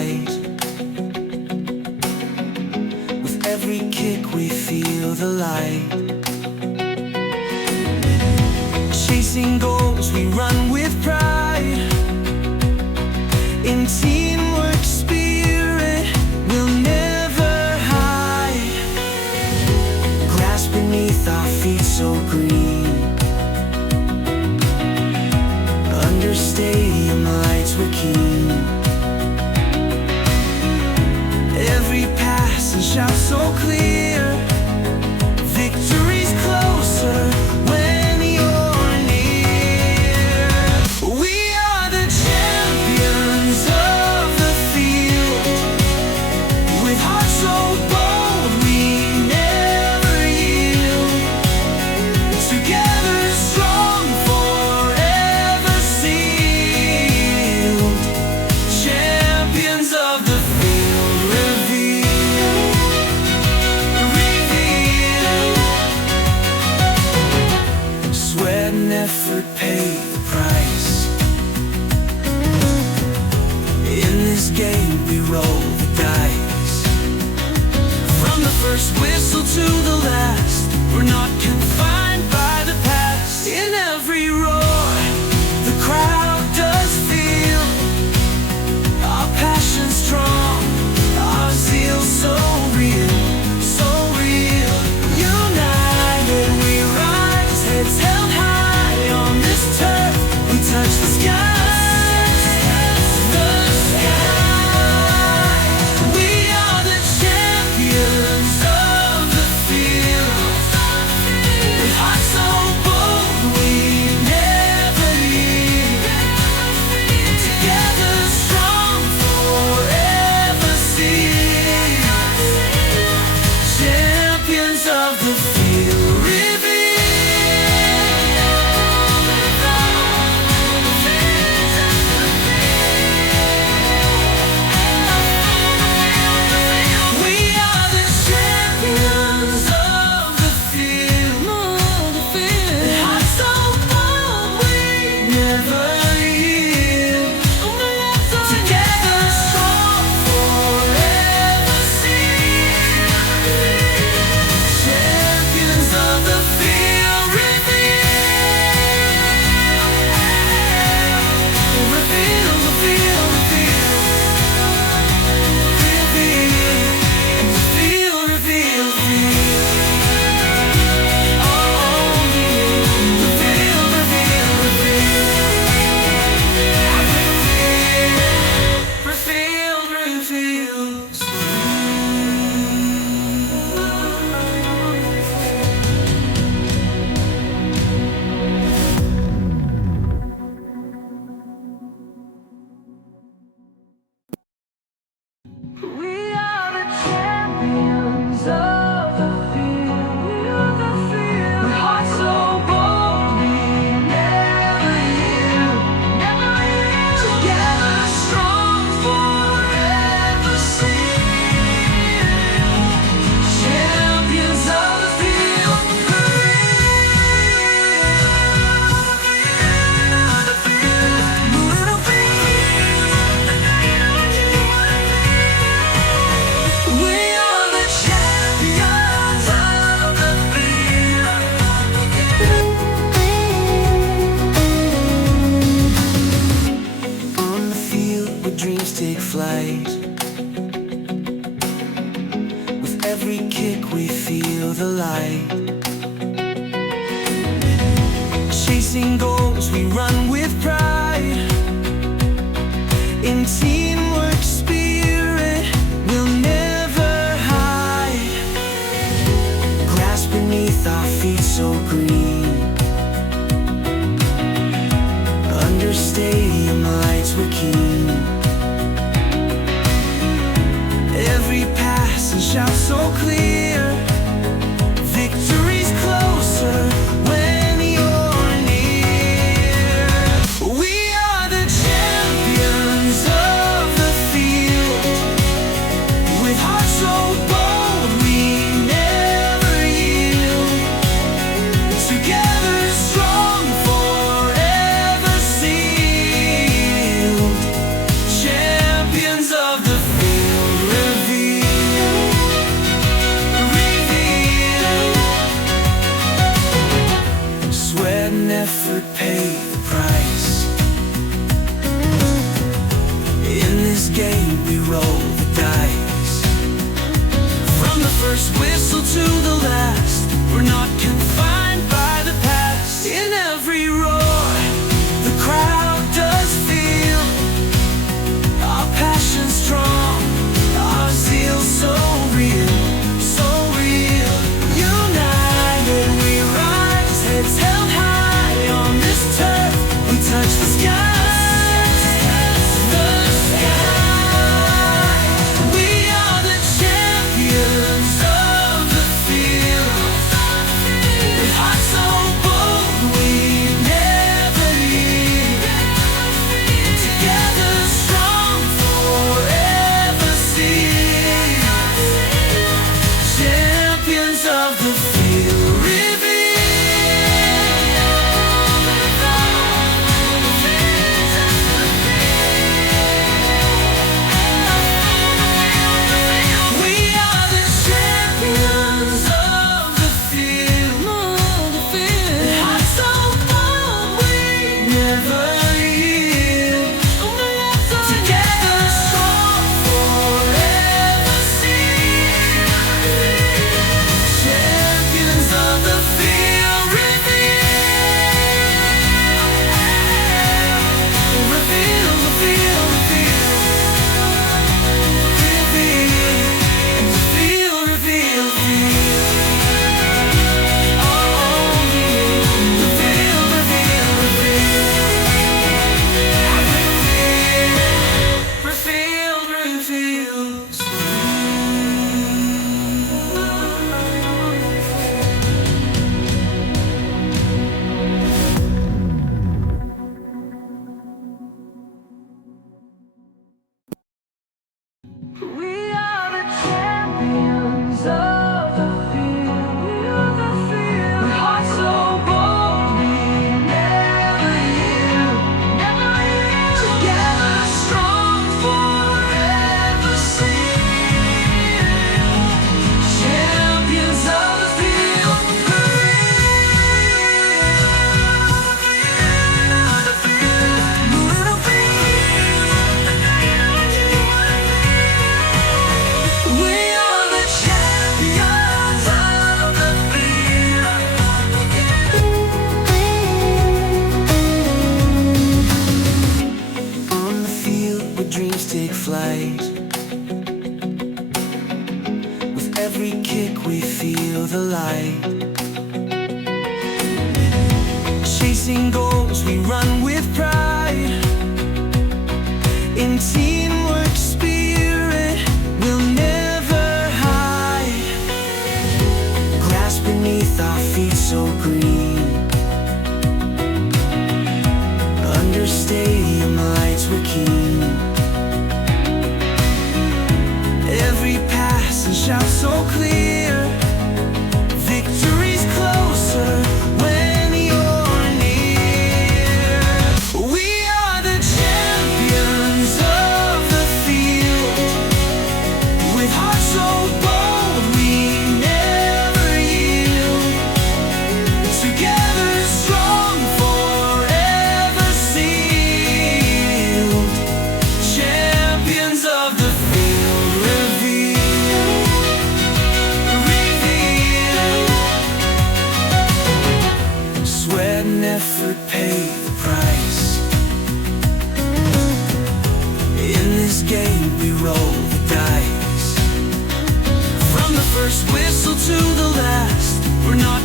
flight. With every kick we feel the light. Chasing goals we run with pride. In teamwork spirit we'll never hide. Grass beneath our feet so green. Under stadium lights we're keen. Every pass and shout so clear. Victory's closer when you're near. We are the champions of the field. With hearts so bold we never yield. Together strong, forever sealed. Champions of the field. Reveal, reveal. Sweat and effort pay the price. In this game we roll the dice. From the first whistle to the last, we're not confined by the past. In every roar, the crowd does feel our passion strong, our zeal so real, so real. United we rise, heads held high on this turf. We touch the sky. The sky. We are the champions of the field. With hearts so bold we never yield. Together strong, forever sealed. Champions of the field. We are the champions of the field. With hearts so bold we never yield. Together strong, forever sealed. Champions of the field. Reveal, reveal the field. Reveal, reveal, reveal. Oh, reveal, reveal, reveal. Reveal, reveals. We are the champions of the field. With hearts so bold we never yield. Together strong, forever sealed. Champions of the field. We are the champions of the field. On the field where dreams take flight. With every kick we feel the light. Chasing goals we run with pride. In teamwork spirit we'll never hide. Grass beneath our feet so green. Under stadium lights we're keen. Every pass and shout so clear. Victory's closer when you're near. We are the champions of the field. With hearts so bold we never yield. Together strong, forever sealed. and effort pay the price. In this game we roll the dice. From the first whistle to the last, we're not confined by the past. In every roar, the crowd does feel our passion strong, our zeal so real, so real. United we rise, heads held high on this turf. We touch the sky. Take flight. With every kick we feel the light. Chasing goals we run with pride. In teamwork spirit we'll never hide. Grass beneath our feet so green. Under stadium lights we're keen. Every pass and shout so clear. Victory's closer when you're near. We are the champions of the field. With hearts so bold we never yield. Together strong, forever sealed. Champions of the field. Effort pay the price. In this game we roll the dice. From the first whistle to the last, we're not